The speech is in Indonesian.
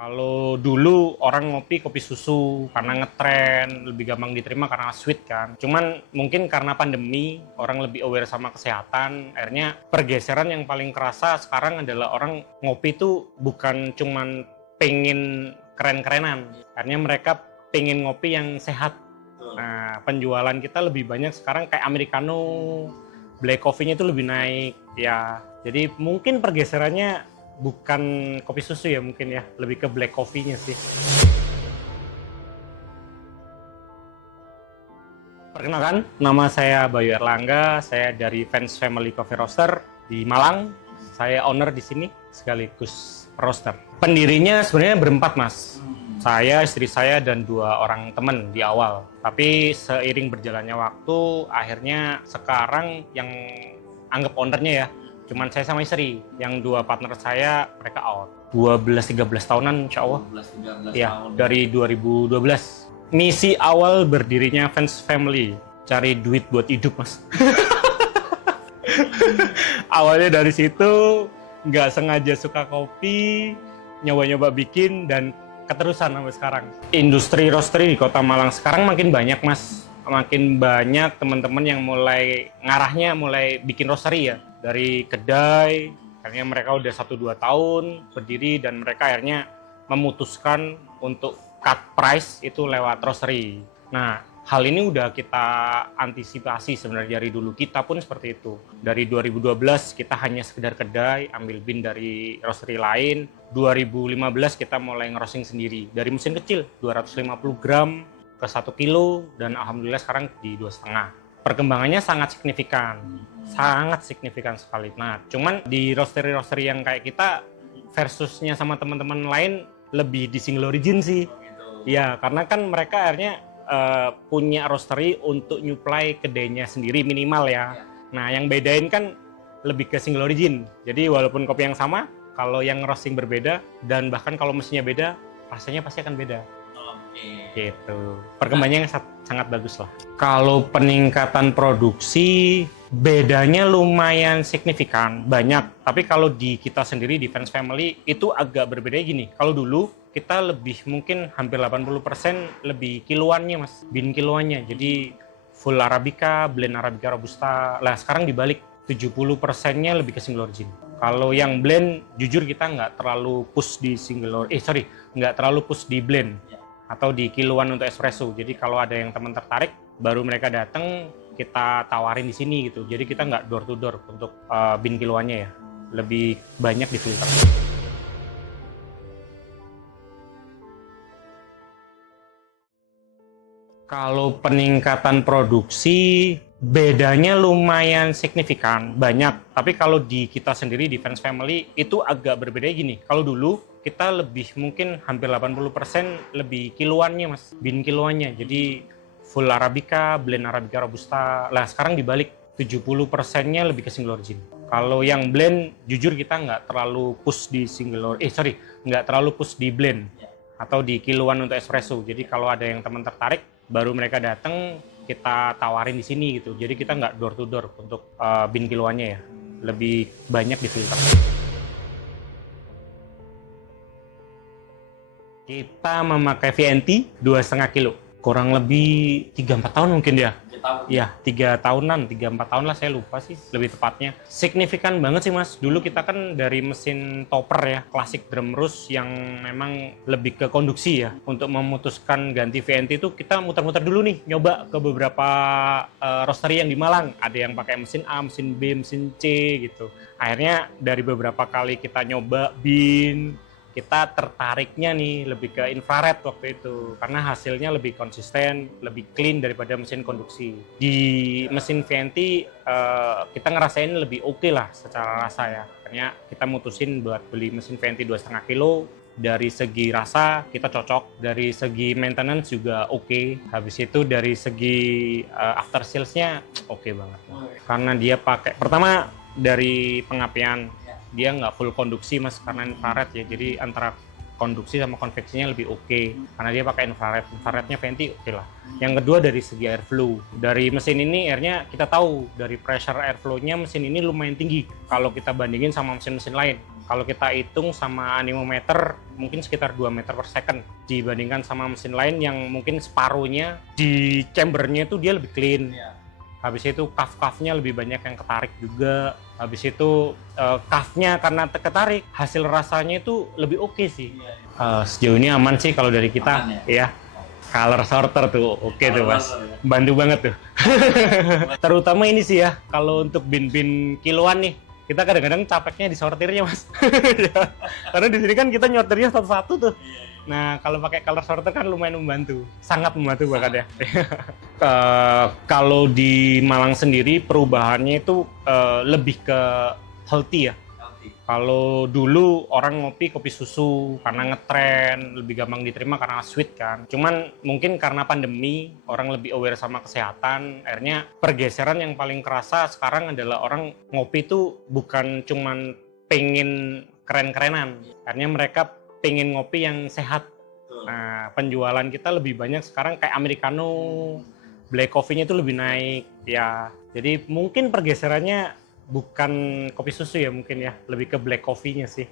Kalau dulu orang ngopi kopi susu karena ngetren, lebih gampang diterima karena sweet kan. Cuman mungkin karena pandemi, orang lebih aware sama kesehatan, akhirnya pergeseran yang paling kerasa sekarang adalah orang ngopi itu bukan cuman pengen keren-kerenan. Akhirnya mereka pengen ngopi yang sehat. Nah, penjualan kita lebih banyak sekarang kayak americano, black coffee-nya itu lebih naik. Ya, jadi mungkin pergeserannya bukan kopi susu ya mungkin ya, lebih ke black coffee-nya sih. Perkenalkan, nama saya Bayu Erlangga, saya dari Fans Family Coffee Roaster di Malang. Saya owner di sini sekaligus roaster. Pendirinya sebenarnya berempat, Mas. Saya, istri saya, dan 2 orang teman di awal. Tapi seiring berjalannya waktu, akhirnya sekarang yang anggap ownernya ya, cuman saya sama istri. Yang 2 partner saya, mereka out. 12-13 tahunan insya Allah. 12-13 Ya, tahun. dari 2012. Misi awal berdirinya Fans Family, cari duit buat hidup, Mas. Awalnya dari situ, nggak sengaja suka kopi, nyoba-nyoba bikin, dan keterusan sampai sekarang. Industri roastery di Kota Malang sekarang makin banyak, Mas. Makin banyak teman-teman yang mulai ngarahnya mulai bikin roastery ya. Dari kedai, akhirnya mereka udah 1-2 tahun berdiri dan mereka akhirnya memutuskan untuk cut price itu lewat roastery. Nah, hal ini udah kita antisipasi sebenarnya dari dulu. Kita pun seperti itu. Dari 2012 kita hanya sekedar kedai, ambil bin dari roastery lain. 2015 kita mulai ngerosting sendiri. Dari mesin kecil, 250 gram ke 1 kilo, dan alhamdulillah sekarang di 2,5. Perkembangannya sangat signifikan sekali. Nah, cuman di roastery-roastery yang kayak kita versusnya sama teman-teman lain lebih di single origin sih. Ya, karena kan mereka akhirnya punya roastery untuk nyuplai kedainya sendiri minimal ya. Nah, yang bedain kan lebih ke single origin. Jadi walaupun kopi yang sama, kalau yang roasting berbeda dan bahkan kalau mesinnya beda, rasanya pasti akan beda. Gitu. Perkembangannya sangat bagus lah. Kalau peningkatan produksi, bedanya lumayan signifikan, banyak. Tapi kalau di kita sendiri, di Fans Family, itu agak berbeda gini. Kalau dulu, kita lebih mungkin hampir 80% lebih kiloannya, Mas. Bin kiloannya. Jadi full Arabica, blend Arabica Robusta. Lah sekarang dibalik, 70%-nya lebih ke single origin. Kalau yang blend, jujur kita nggak terlalu push di nggak terlalu push di blend atau di kiloan untuk espresso. Jadi kalau ada yang teman tertarik, baru mereka datang, kita tawarin di sini gitu. Jadi kita nggak door to door untuk bin kiloannya ya. Lebih banyak di filter. Kalau peningkatan produksi, bedanya lumayan signifikan, banyak. Tapi kalau di kita sendiri, di Fans Family, itu agak berbeda gini. Kalau dulu, kita lebih mungkin hampir 80% lebih kiloannya, Mas. Bin kiloannya. Jadi full Arabica, blend Arabica Robusta. Lah sekarang dibalik, 70%-nya lebih ke single origin. Kalau yang blend, jujur kita nggak terlalu push di nggak terlalu push di blend atau di kiloan untuk espresso. Jadi kalau ada yang teman tertarik, baru mereka datang, kita tawarin di sini gitu. Jadi kita nggak door to door untuk bin kiloannya ya. Lebih banyak di filter. Kita memakai VNT 2,5 kilo. Kurang lebih 3-4 tahun mungkin ya. Iya, 3 tahunan, 3-4 tahun lah, saya lupa sih lebih tepatnya. Signifikan banget sih, Mas. Dulu kita kan dari mesin topper ya, klasik drum roast yang memang lebih ke konduksi ya. Untuk memutuskan ganti VNT itu kita muter-muter dulu nih, nyoba ke beberapa roastery yang di Malang. Ada yang pakai mesin A, mesin B, mesin C gitu. Akhirnya dari beberapa kali kita nyoba bin, kita tertariknya nih lebih ke infrared waktu itu karena hasilnya lebih konsisten, lebih clean daripada mesin konduksi. Di mesin VNT kita ngerasain lebih oke lah secara rasa ya. Makanya kita mutusin buat beli mesin VNT 2,5 kilo. Dari segi rasa kita cocok, dari segi maintenance juga oke. Habis itu dari segi after sales-nya oke banget. Karena dia pakai, pertama dari pengapian, dia nggak full konduksi, Mas, karena infrared ya. Jadi antara konduksi sama konveksinya lebih oke karena dia pakai infrarednya VNT oke lah. Yang kedua dari segi airflow, dari mesin ini airnya kita tahu dari pressure airflow-nya mesin ini lumayan tinggi kalau kita bandingin sama mesin-mesin lain. Kalau kita hitung sama anemometer mungkin sekitar 2 meter per second dibandingkan sama mesin lain yang mungkin separuhnya di chambernya itu dia lebih clean. Habis itu cuff-cuffnya lebih banyak yang ketarik juga. Habis itu cuff-nya karena ketarik, hasil rasanya itu lebih oke sih. Sejauh ini aman sih kalau dari kita. Ya. Color sorter tuh, oke tuh mas. Bantu banget tuh. Terutama ini sih ya, kalau untuk bin-bin kiloan nih, kita kadang-kadang capeknya di sortirnya mas. Karena di sini kan kita nyortirnya satu-satu tuh. Nah, kalau pakai color sorter kan lumayan membantu, sangat membantu bahkan ya. Kalau di Malang sendiri perubahannya itu lebih ke healthy ya. Kalau dulu orang ngopi kopi susu karena ngetren, lebih gampang diterima karena sweet kan. Cuman mungkin karena pandemi, orang lebih aware sama kesehatan, akhirnya pergeseran yang paling kerasa sekarang adalah orang ngopi itu bukan cuman pengen keren-kerenan. Akhirnya mereka pengen ngopi yang sehat. Nah, penjualan kita lebih banyak sekarang kayak americano, black coffee-nya itu lebih naik ya. Jadi mungkin pergeserannya bukan kopi susu ya mungkin ya, lebih ke black coffee-nya sih.